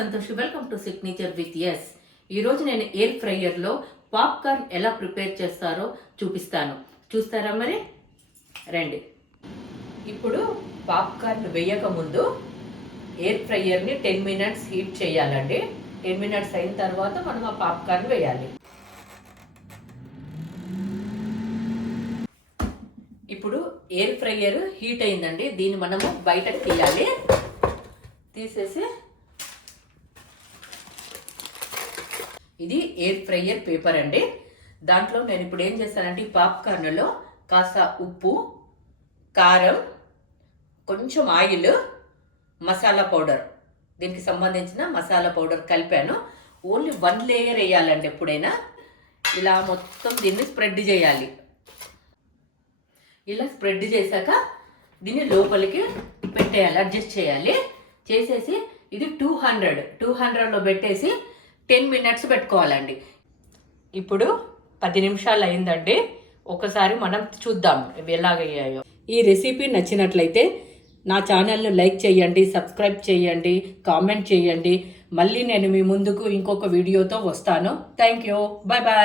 Santosh. Welcome to signature with S. ఈరోజు నేను air ఫ్రైయర్లో పాప్కార్న్ ఎలా ప్రిపేర్ చేస్తారో చూపిస్తాను. చూస్తారా మరి? రండి. ఇప్పుడు పాప్కార్న్ వేయక ముందు ఎయిర్ ఫ్రైయర్ని 10 మినిట్స్ హీట్ చేయాలండి. 10 మినిట్స్ అయిన తర్వాత మనం ఆ పాప్కార్న్ వేయాలి. ఇప్పుడు ఎయిర్ ఫ్రైయర్ హీట్ అయిందండి. దీన్ని మనము బయటకు తీయాలి. తీసేసి ఇది ఎయిర్ ఫ్రైయర్ పేపర్ అండి. దాంట్లో నేను ఇప్పుడు ఏం చేస్తానంటే ఈ పాప్కార్న్లో కాస్త ఉప్పు, కారం, కొంచెం ఆయిల్, మసాలా పౌడర్, దీనికి సంబంధించిన మసాలా పౌడర్ కలిపాను. ఓన్లీ 1 లేయర్ వేయాలండి. ఎప్పుడైనా ఇలా మొత్తం దీన్ని స్ప్రెడ్ చేయాలి. ఇలా స్ప్రెడ్ చేశాక దీన్ని లోపలికి పెట్టేయాలి, అడ్జస్ట్ చేయాలి. చేసేసి ఇది 200లో పెట్టేసి 10 మినిట్స్ పెట్టుకోవాలండి. ఇప్పుడు 10 నిమిషాలు అయిందండి. ఒకసారి మనం చూద్దాం ఇవి ఎలాగయ్యాయో. ఈ రెసిపీ నచ్చినట్లయితే నా ఛానల్ను లైక్ చేయండి, సబ్స్క్రైబ్ చేయండి, కామెంట్ చేయండి. మళ్ళీ నేను మీ ముందుకు ఇంకొక వీడియోతో వస్తాను. Thank you. Bye bye.